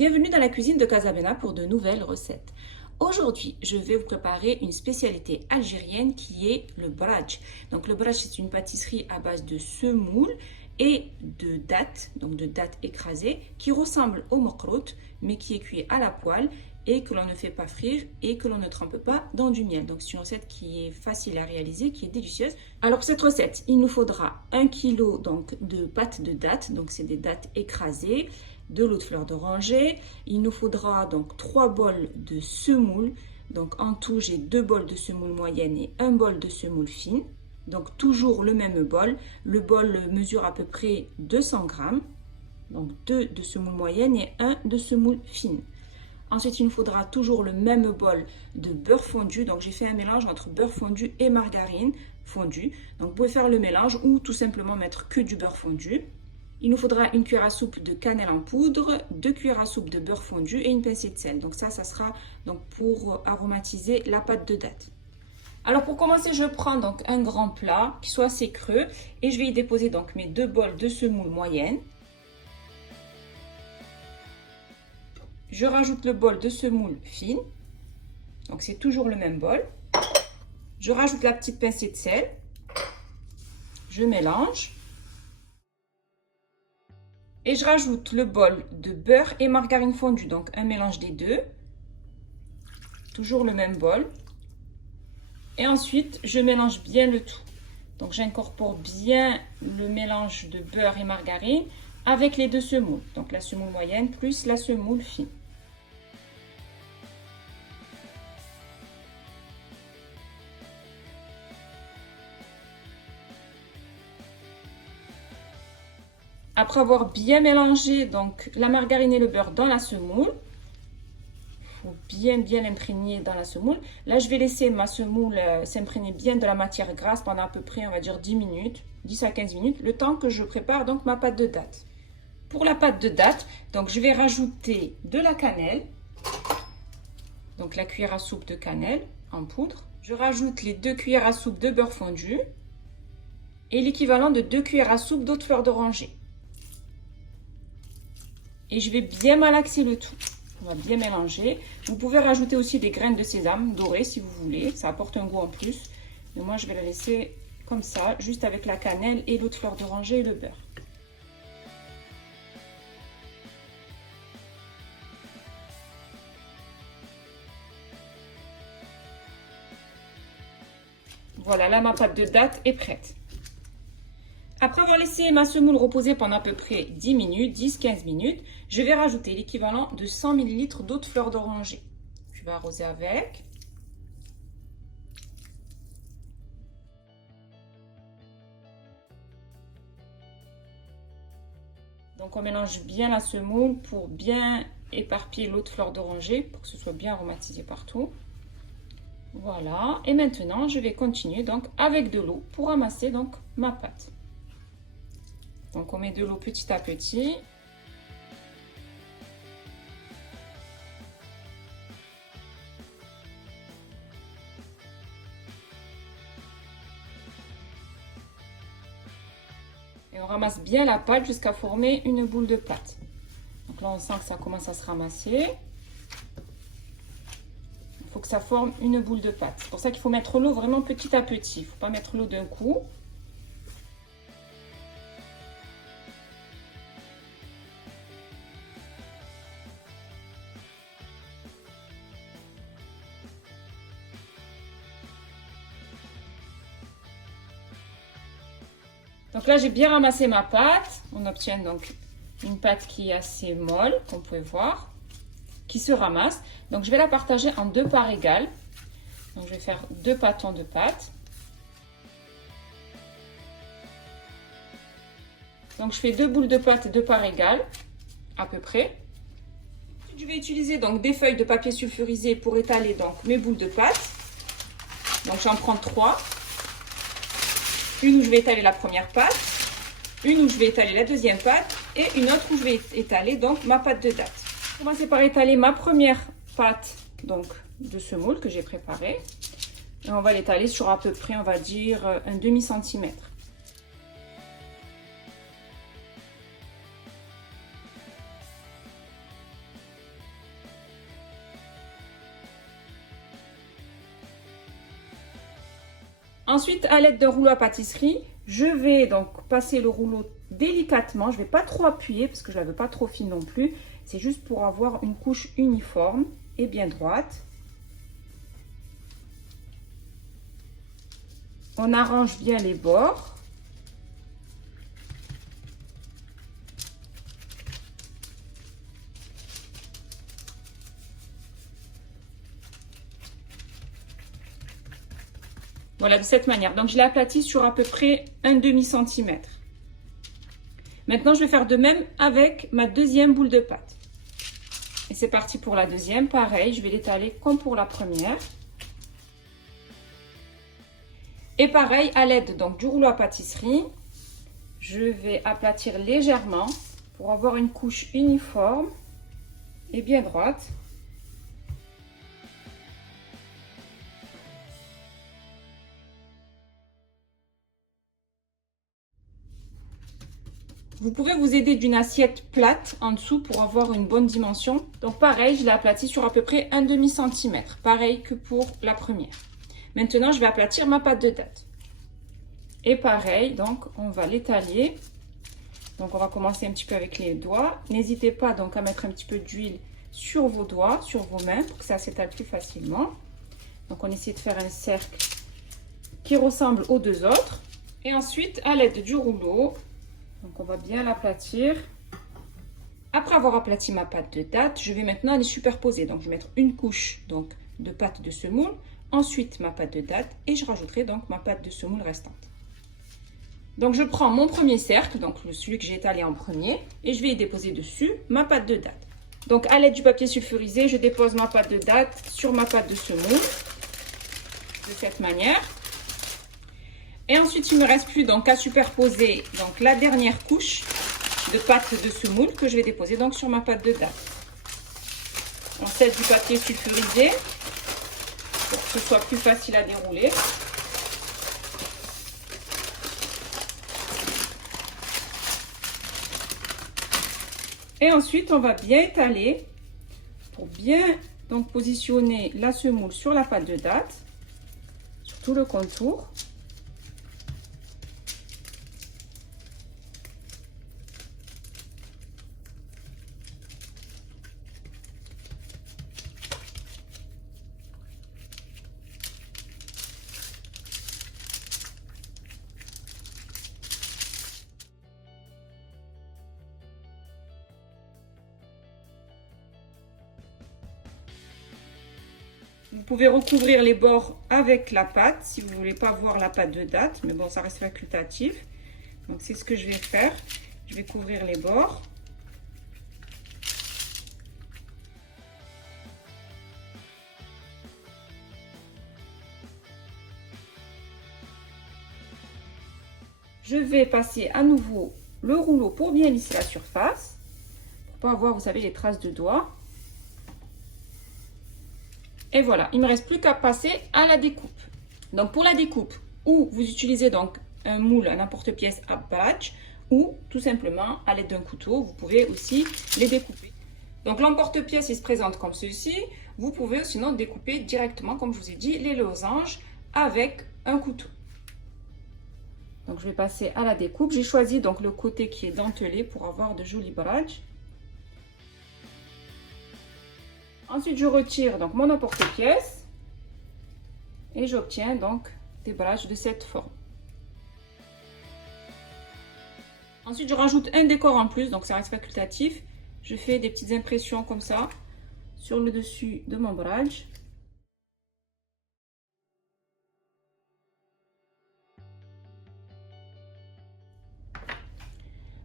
Bienvenue dans la cuisine de Casabena pour de nouvelles recettes. Aujourd'hui, je vais vous préparer une spécialité algérienne qui est le bradj. Donc le bradj, c'est une pâtisserie à base de semoule et de dattes, donc de dattes écrasées, qui ressemble au mokrout, mais qui est cuit à la poêle et que l'on ne fait pas frire et que l'on ne trempe pas dans du miel. Donc c'est une recette qui est facile à réaliser, qui est délicieuse. Alors pour cette recette, il nous faudra 1 kg donc, de pâte de dattes, donc c'est des dattes écrasées, de l'eau de fleur d'oranger. Il nous faudra donc 3 bols de semoule. Donc en tout, j'ai 2 bols de semoule moyenne et 1 bol de semoule fine. Donc toujours le même bol. Le bol mesure à peu près 200 grammes. Donc 2 de semoule moyenne et 1 de semoule fine. Ensuite, il nous faudra toujours le même bol de beurre fondu. Donc, j'ai fait un mélange entre beurre fondu et margarine fondue. Donc, vous pouvez faire le mélange ou tout simplement mettre que du beurre fondu. Il nous faudra une cuillère à soupe de cannelle en poudre, 2 cuillères à soupe de beurre fondu et une pincée de sel. Donc, ça sera donc pour aromatiser la pâte de dattes. Alors, pour commencer, je prends donc un grand plat qui soit assez creux et je vais y déposer donc mes 2 bols de semoule moyenne. Je rajoute le bol de semoule fine, donc c'est toujours le même bol. Je rajoute la petite pincée de sel, je mélange et je rajoute le bol de beurre et margarine fondue, donc un mélange des deux, toujours le même bol. Et ensuite, je mélange bien le tout. Donc j'incorpore bien le mélange de beurre et margarine avec les deux semoules, donc la semoule moyenne plus la semoule fine. Après avoir bien mélangé donc la margarine et le beurre dans la semoule, il faut bien l'imprégner dans la semoule. Là, je vais laisser ma semoule s'imprégner bien de la matière grasse pendant à peu près, on va dire 10 minutes, 10 à 15 minutes, le temps que je prépare donc ma pâte de dattes. Pour la pâte de dattes, donc je vais rajouter de la cannelle, donc la cuillère à soupe de cannelle en poudre. Je rajoute les 2 cuillères à soupe de beurre fondu et l'équivalent de 2 cuillères à soupe d'eau de fleur d'oranger. Et je vais bien malaxer le tout. On va bien mélanger. Vous pouvez rajouter aussi des graines de sésame dorées si vous voulez. Ça apporte un goût en plus. Mais moi, je vais la laisser comme ça, juste avec la cannelle et l'eau de fleur d'oranger et le beurre. Voilà, là, ma pâte de dattes est prête. Après avoir laissé ma semoule reposer pendant à peu près 10 minutes, 10-15 minutes, je vais rajouter l'équivalent de 100 ml d'eau de fleur d'oranger. Je vais arroser avec. Donc on mélange bien la semoule pour bien éparpiller l'eau de fleur d'oranger, pour que ce soit bien aromatisé partout. Voilà, et maintenant je vais continuer donc avec de l'eau pour amasser donc ma pâte. Donc on met de l'eau petit à petit. Et on ramasse bien la pâte jusqu'à former une boule de pâte. Donc là on sent que ça commence à se ramasser. Il faut que ça forme une boule de pâte. C'est pour ça qu'il faut mettre l'eau vraiment petit à petit. Il ne faut pas mettre l'eau d'un coup. Donc là, j'ai bien ramassé ma pâte. On obtient donc une pâte qui est assez molle, comme vous pouvez voir, qui se ramasse. Donc, je vais la partager en 2 parts égales. Donc, je vais faire 2 pâtons de pâte. Donc, je fais 2 boules de pâte 2 parts égales, à peu près. Je vais utiliser donc des feuilles de papier sulfurisé pour étaler donc mes boules de pâte. Donc, j'en prends 3. Une où je vais étaler la première pâte, une où je vais étaler la deuxième pâte et une autre où je vais étaler donc ma pâte de dattes. Je vais commencer par étaler ma première pâte donc de semoule que j'ai préparée. Et on va l'étaler sur à peu près, on va dire, un demi-centimètre. Ensuite, à l'aide d'un rouleau à pâtisserie, je vais donc passer le rouleau délicatement. Je ne vais pas trop appuyer parce que je ne la veux pas trop fine non plus. C'est juste pour avoir une couche uniforme et bien droite. On arrange bien les bords. Voilà, de cette manière. Donc, je l'ai aplati sur à peu près un demi-centimètre. Maintenant, je vais faire de même avec ma deuxième boule de pâte. Et c'est parti pour la deuxième. Pareil, je vais l'étaler comme pour la première. Et pareil, à l'aide donc du rouleau à pâtisserie, je vais aplatir légèrement pour avoir une couche uniforme et bien droite. Vous pouvez vous aider d'une assiette plate en dessous pour avoir une bonne dimension. Donc pareil, je l'ai aplati sur à peu près un demi-centimètre. Pareil que pour la première. Maintenant, je vais aplatir ma pâte de date. Et pareil, donc on va l'étaler. Donc on va commencer un petit peu avec les doigts. N'hésitez pas donc à mettre un petit peu d'huile sur vos doigts, sur vos mains, pour que ça s'étale plus facilement. Donc on essaie de faire un cercle qui ressemble aux deux autres. Et ensuite, à l'aide du rouleau, donc on va bien l'aplatir. Après avoir aplati ma pâte de date, je vais maintenant les superposer. Donc je vais mettre une couche donc, de pâte de semoule, ensuite ma pâte de date et je rajouterai donc ma pâte de semoule restante. Donc je prends mon premier cercle, donc celui que j'ai étalé en premier, et je vais y déposer dessus ma pâte de date. Donc à l'aide du papier sulfurisé, je dépose ma pâte de date sur ma pâte de semoule, de cette manière. Et ensuite, il ne me reste plus donc à superposer donc, la dernière couche de pâte de semoule que je vais déposer donc, sur ma pâte de date. On cède du papier sulfurisé pour que ce soit plus facile à dérouler. Et ensuite, on va bien étaler pour bien donc, positionner la semoule sur la pâte de date, sur tout le contour. Vous pouvez recouvrir les bords avec la pâte si vous ne voulez pas voir la pâte de date, mais bon, ça reste facultatif. Donc, c'est ce que je vais faire. Je vais couvrir les bords. Je vais passer à nouveau le rouleau pour bien lisser la surface, pour pas avoir, vous savez, les traces de doigts. Et voilà, il ne me reste plus qu'à passer à la découpe. Donc pour la découpe, ou vous utilisez donc un moule, un emporte-pièce à badge, ou tout simplement à l'aide d'un couteau, vous pouvez aussi les découper. Donc l'emporte-pièce, il se présente comme ceci. Vous pouvez sinon découper directement, comme je vous ai dit, les losanges avec un couteau. Donc je vais passer à la découpe. J'ai choisi donc le côté qui est dentelé pour avoir de jolis badges. Ensuite, je retire donc mon emporte-pièce et j'obtiens donc des badges de cette forme. Ensuite, je rajoute un décor en plus, donc ça reste facultatif. Je fais des petites impressions comme ça sur le dessus de mon badge.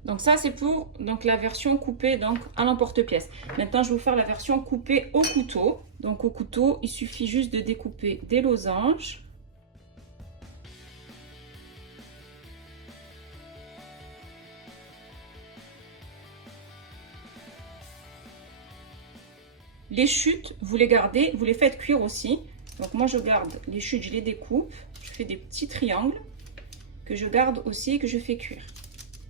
Donc ça, c'est pour donc, la version coupée donc, à l'emporte-pièce. Maintenant, je vais vous faire la version coupée au couteau. Donc au couteau, il suffit juste de découper des losanges. Les chutes, vous les gardez, vous les faites cuire aussi. Donc moi, je garde les chutes, je les découpe. Je fais des petits triangles que je garde aussi et que je fais cuire.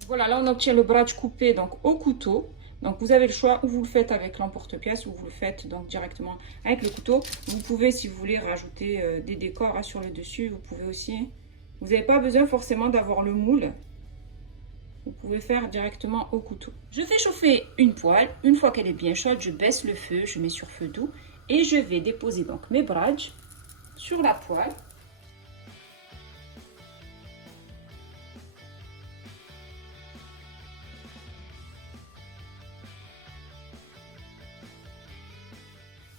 Voilà, là on obtient le badge coupé donc au couteau. Donc vous avez le choix, ou vous le faites avec l'emporte-pièce, ou vous le faites donc directement avec le couteau. Vous pouvez, si vous voulez, rajouter des décors sur le dessus. Vous pouvez aussi Vous n'avez pas besoin forcément d'avoir le moule. Vous pouvez faire directement au couteau. Je fais chauffer une poêle. Une fois qu'elle est bien chaude, je baisse le feu, je mets sur feu doux et je vais déposer donc mes bradges sur la poêle.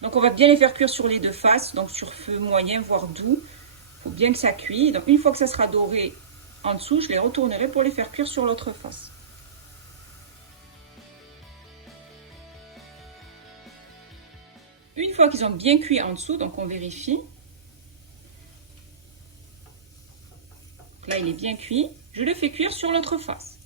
Donc on va bien les faire cuire sur les deux faces, donc sur feu moyen voire doux. Il faut bien que ça cuise. Donc une fois que ça sera doré en dessous, je les retournerai pour les faire cuire sur l'autre face. Une fois qu'ils ont bien cuit en dessous, donc on vérifie. Là, il est bien cuit. Je le fais cuire sur l'autre face.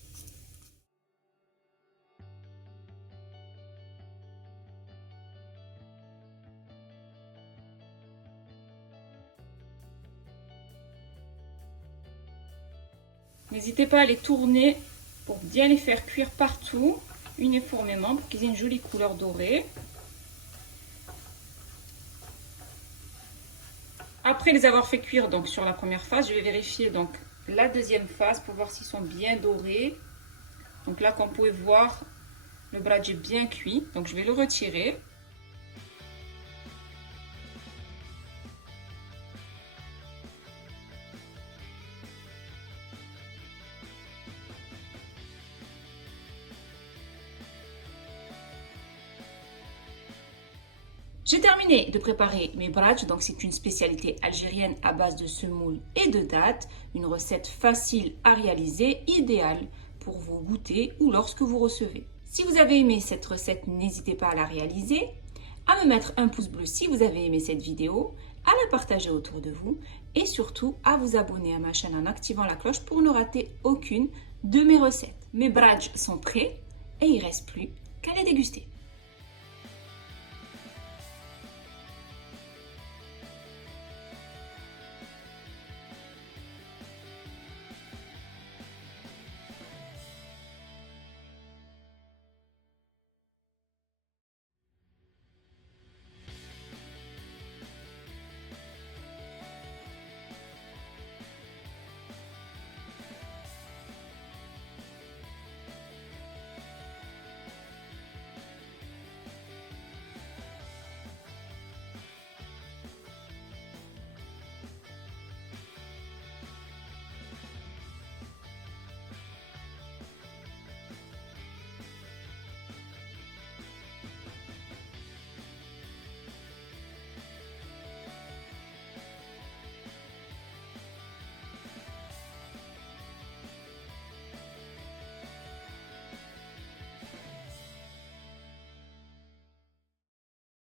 N'hésitez pas à les tourner pour bien les faire cuire partout, uniformément, pour qu'ils aient une jolie couleur dorée. Après les avoir fait cuire donc sur la première face, je vais vérifier donc la deuxième face pour voir s'ils sont bien dorés. Donc là, comme vous pouvez voir, le bradge est bien cuit, donc je vais le retirer. J'ai terminé de préparer mes bradges, donc c'est une spécialité algérienne à base de semoule et de dattes, une recette facile à réaliser, idéale pour vos goûters ou lorsque vous recevez. Si vous avez aimé cette recette, n'hésitez pas à la réaliser, à me mettre un pouce bleu si vous avez aimé cette vidéo, à la partager autour de vous et surtout à vous abonner à ma chaîne en activant la cloche pour ne rater aucune de mes recettes. Mes bradges sont prêts et il ne reste plus qu'à les déguster.